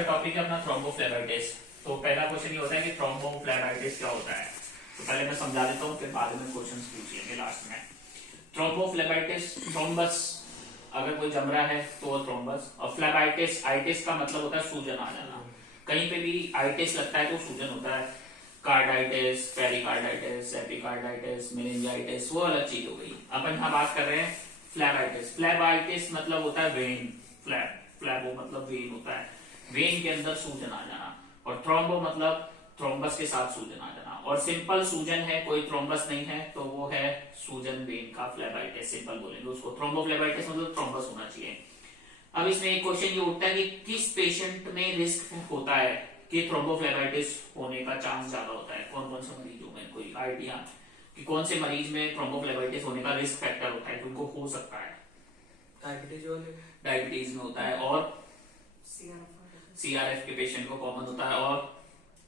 का टॉपिक है अपना थ्रोम्बोफ्लेबाइटिस। तो पहला क्वेश्चन ये होता है कि थ्रोम्बोफ्लेबाइटिस क्या होता है। तो पहले मैं समझा देता हूँ, फिर बाद में क्वेश्चन पूछिएंगे लास्ट में। थ्रोम्बोफ्लेबाइटिस, थ्रोम्बस अगर कोई जम रहा है तो वो थ्रोम्बस, और फ्लेबाइटिस, आइटिस का मतलब होता है सूजन आ जाना। कहीं पे भी आइटिस लगता है तो सूजन होता है। कार्डाइटिस, पेरिकार्डाइटिस, एपिकार्डाइटिस, मेनिंजाइटिस वो अलग चीज हो गई। अपन यहाँ बात कर रहे हैं फ्लेबाइटिस। फ्लेबाइटिस मतलब होता है वेन, फ्लैबो मतलब वेन होता है, वेन के अंदर सूजन आ जाना। और थ्रोम्बो मतलब थ्रोम्बस के साथ सूजन आ जाना। और सिंपल सूजन है, कोई थ्रोम्बस नहीं है, तो वो है सूजन वेन का फ्लेबाइटिस, सिंपल बोलेंगे उसको। थ्रोम्बोफ्लेबाइटिस मतलब थ्रोम्बस होना चाहिए। अब इसमें एक क्वेश्चन ये उठता है कि किस पेशेंट में रिस्क होता है कि थ्रोम्बोफ्लेबाइटिस होने का चांस ज्यादा होता है। कौन कौन से मरीजों में, कोई आइडिया कि कौन से मरीज में थ्रोम्बोफ्लेबाइटिस होने का रिस्क फैक्टर होता है, उनको हो सकता है। डायबिटीज में होता है, और सीआरएफ के पेशेंट को कॉमन होता है, और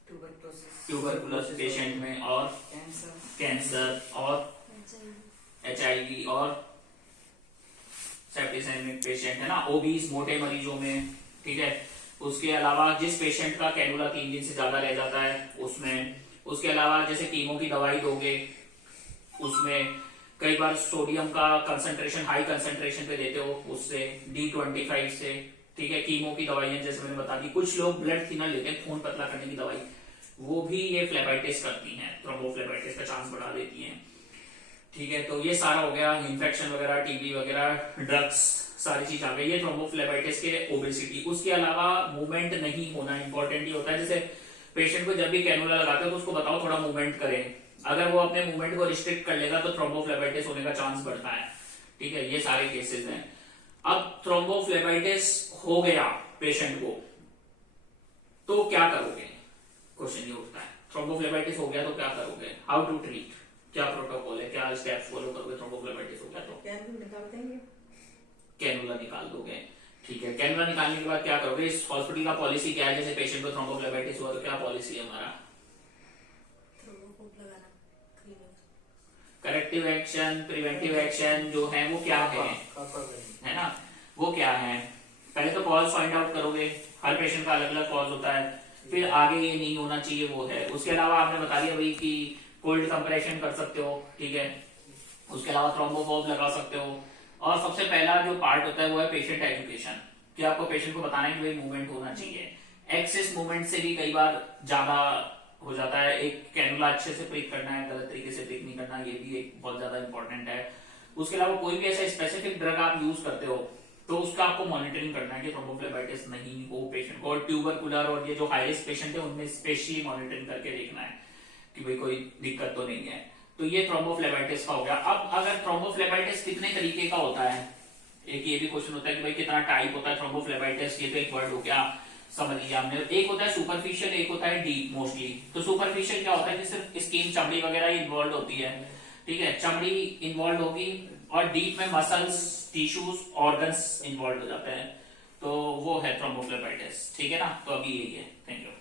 ट्यूबरकुलोसिस पेशेंट में, और कैंसर, और एचआईवी, और सेप्टिसेमिक पेशेंट है ना, ओबीज मोटे मरीजों में। ठीक है, उसके अलावा जिस पेशेंट का कैनुला 3 दिन से ज्यादा रह जाता है उसमें। उसके अलावा जैसे कीमो की दवाई दोगे उसमें कई बार सोडियम का कंसंट्रेशन हाई कंसंट्रेशन पे देते हो, उससे D25 से। ठीक है, कीमो की दवाइयां जैसे मैंने बता दी। कुछ लोग ब्लड थिनर लेते हैं खून पतला करने की दवाई, वो भी ये फ्लेबाइटिस करती हैं, थ्रोम्बोफ्लेबाइटिस का चांस बढ़ा देती हैं। ठीक है, तो ये सारा हो गया, इन्फेक्शन वगैरह, टीबी वगैरह, ड्रग्स, सारी चीज आ गई। ये थ्रोम्बोफ्लेबाइटिस के ओबेसिटी। उसके अलावा मूवमेंट नहीं होना इंपॉर्टेंट ही होता है। जैसे पेशेंट को जब भी कैनुला लगाते हो तो उसको बताओ थोड़ा मूवमेंट करे, अगर वो अपने मूवमेंट को रिस्ट्रिक्ट कर लेगा तो थ्रोम्बोफ्लेबाइटिस होने का चांस बढ़ता है। ठीक है, ये सारे केसेस हैं। अब थ्रोम्बोफ्लेबाइटिस हो गया पेशेंट को तो क्या करोगे, क्वेश्चन ये उठता है। थ्रोम्बोफ्लेबाइटिस हो गया तो क्या करोगे, हाउ टू ट्रीट, क्या प्रोटोकॉल है, क्या स्टेप्स फॉलो करोगे। थ्रोम्बोफ्लेबाइटिस हो गया तो कैनुला निकाल दोगे। ठीक है, कैनुला निकालने के बाद क्या करोगे, इस हॉस्पिटल का पॉलिसी क्या है। जैसे पेशेंट को थ्रोम्बोफ्लेबाइटिस हुआ तो क्या पॉलिसी है हमारा, करेक्टिव एक्शन, प्रिवेंटिव एक्शन जो है वो क्या है ना, वो क्या है। पहले तो कॉज फाइंड आउट करोगे, हर पेशेंट का अलग अलग कॉज होता है। फिर आगे ये नहीं होना चाहिए वो है। उसके अलावा आपने बता दिया भाई कि कोल्ड कंप्रेशन कर सकते हो। ठीक है, उसके अलावा थ्रोम्बोफोब लगा सकते हो। और सबसे पहला जो पार्ट होता है वो है पेशेंट एजुकेशन, कि आपको पेशेंट को बताना है कि भाई मूवमेंट होना चाहिए। एक्सेस मूवमेंट से भी कई बार ज्यादा हो जाता है। एक कैनुला अच्छे से प्रिक करना है, गलत तरीके से प्रिक नहीं करना, ये भी एक बहुत ज्यादा इंपॉर्टेंट है। उसके अलावा कोई भी ऐसा स्पेसिफिक ड्रग आप यूज करते हो तो उसका आपको मॉनिटरिंग करना है कि थ्रोम्बोफ्लेबाइटिस नहीं हो पेशेंट को। और ट्यूबरकुलर और ये जो हाई रिस्क पेशेंट है उनमें स्पेशली मॉनिटरिंग करके देखना है कि भाई कोई दिक्कत तो नहीं है। तो ये थ्रोम्बोफ्लेबाइटिस का हो गया। अब अगर थ्रोम्बोफ्लेबाइटिस कितने तरीके का होता है, एक ये भी क्वेश्चन होता है कि भाई कितना टाइप होता है थ्रोम्बोफ्लेबाइटिस। ये तो एक वर्ड हो गया, समझ लिया हमने। एक होता है सुपरफिशियल, एक होता है डीप मोस्टली। तो सुपरफिशियल क्या होता है कि सिर्फ स्किन, चमड़ी वगैरह ही इन्वॉल्व होती है। ठीक है, चमड़ी इन्वॉल्व होगी। और डीप में मसल्स, टिश्यूज, ऑर्गन्स इन्वॉल्व हो जाते हैं। तो वो है थ्रोम्बोफ्लेबाइटिस। ठीक है ना, तो अभी यही है। Thank you.